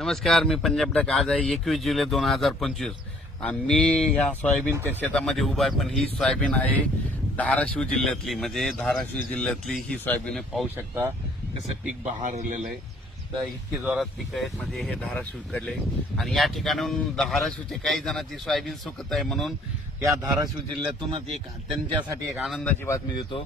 नमस्कार मी पंजाब डक आज आहे एकवीस जुलै दोन हजार पंचवीस मी या सोयाबीनच्या शेतामध्ये उभा आहे पण ही सोयाबीन आहे धाराशिव जिल्ह्यातली म्हणजे धाराशिव जिल्ह्यातली ही सोयाबीन पाहू शकता कसं पीक बहार उरलेलं आहे तर इतकी जोरात पीक आहेत म्हणजे हे धाराशिव कडले आणि या ठिकाणून धाराशिवचे काही जणांची सोयाबीन सुकत आहे म्हणून या धाराशिव जिल्ह्यातूनच एक त्यांच्यासाठी एक आनंदाची बातमी देतो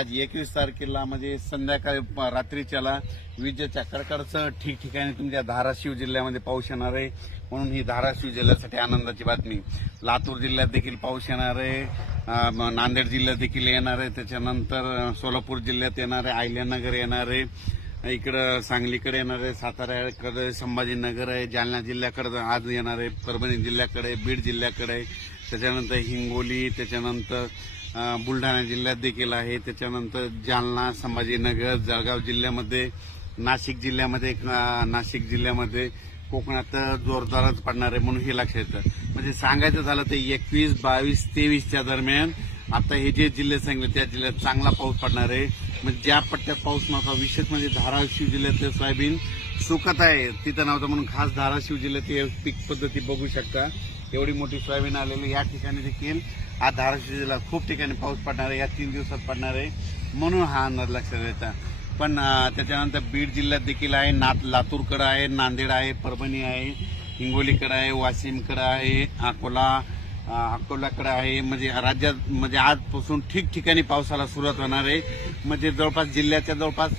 आज एकवीस तारखेला म्हणजे संध्याकाळी रात्रीच्याला विजेच्या कडकडचं ठिकठिकाणी तुमच्या धाराशिव जिल्ह्यामध्ये पाऊस येणार आहे म्हणून ही धाराशिव जिल्ह्यासाठी आनंदाची बातमी लातूर जिल्ह्यात देखील पाऊस येणार आहे नांदेड जिल्ह्यात देखील येणार आहे त्याच्यानंतर सोलापूर जिल्ह्यात येणार आहे आयल्यानगर येणार आहे इकडं सांगलीकडे येणार आहे साताऱ्याकडे संभाजीनगर आहे जालना जिल्ह्याकडे आज येणार आहे परभणी जिल्ह्याकडे बीड जिल्ह्याकडे त्याच्यानंतर हिंगोली त्याच्यानंतर बुलढाणा जिल्ह्यात देखील आहे त्याच्यानंतर जालना संभाजीनगर जळगाव जिल्ह्यामध्ये नाशिक जिल्ह्यामध्ये नाशिक जिल्ह्यामध्ये कोकणात जोरदारच पडणार आहे म्हणून हे लक्षात येतं म्हणजे सांगायचं झालं तर एकवीस बावीस तेवीसच्या दरम्यान आता हे जे जिल्हे सांगले त्या जिल्ह्यात चांगला पाऊस पडणार आहे म्हणजे ज्या पट्ट्यात पाऊस नव्हता विशेष म्हणजे धाराशिव ते सोयाबीन सुकत आहे तिथं नव्हतं म्हणून खास धाराशिव जिल्ह्यात पीक पद्धती बघू शकता एवढी मोठी सोयाबीन आलेली या ठिकाणी देखील आज धाराशिव जिल्ह्यात खूप ठिकाणी पाऊस पडणार आहे या तीन दिवसात पडणार आहे म्हणून हा अंदाज लक्षात येतात पण त्याच्यानंतर बीड जिल्ह्यात देखील आहे नात लातूरकडं आहे नांदेड आहे परभणी आहे हिंगोलीकडं आहे वाशिमकडं आहे अकोला अकोल्याकडे आहे म्हणजे राज्यात म्हणजे आजपासून ठिकठिकाणी पावसाला सुरुवात होणार आहे म्हणजे जवळपास जिल्ह्याच्या जवळपास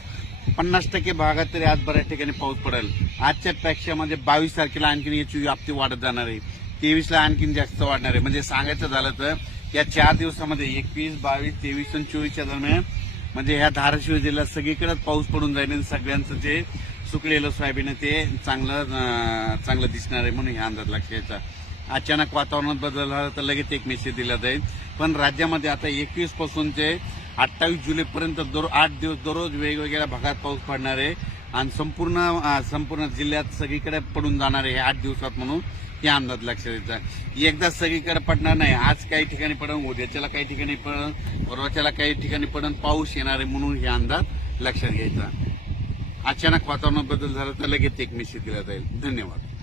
पन्नास टक्के भागात तरी आज बऱ्याच ठिकाणी पाऊस पडेल आजच्या पेक्षा म्हणजे बावीस तारखेला आणखी याची व्याप्ती वाढत जाणार आहे तेवीसला आणखीन जास्त वाढणार आहे म्हणजे सांगायचं झालं तर या चार दिवसामध्ये एकवीस बावीस तेवीस आणि चोवीसच्या दरम्यान म्हणजे ह्या धाराशिव जिल्ह्यात सगळीकडेच पाऊस पडून जाईल आणि सगळ्यांचं जे सुकलेलं सोयाबीन ते चांगलं चांगलं दिसणार आहे म्हणून ह्या अंदाज लक्षायचा अचानक वातावरणात बदल झाला तर लगेच एक मेसेज दिला जाईल पण राज्यामध्ये आता एकवीस पासून ते अठ्ठावीस जुलैपर्यंत दर आठ दिवस दररोज वेगवेगळ्या भागात पाऊस पडणार आहे आणि संपूर्ण संपूर्ण जिल्ह्यात सगळीकडे पडून जाणार आहे आठ दिवसात म्हणून ते अंदाज लक्षात येतं एकदा सगळीकडे पडणार नाही आज काही ठिकाणी पडन उद्याच्याला काही ठिकाणी पडन परवाच्याला काही ठिकाणी पडन पाऊस येणार आहे म्हणून हे अंदाज लक्षात घ्यायचा अचानक वातावरणात बदल झाला तर लगेच एक मेसेज दिला जाईल धन्यवाद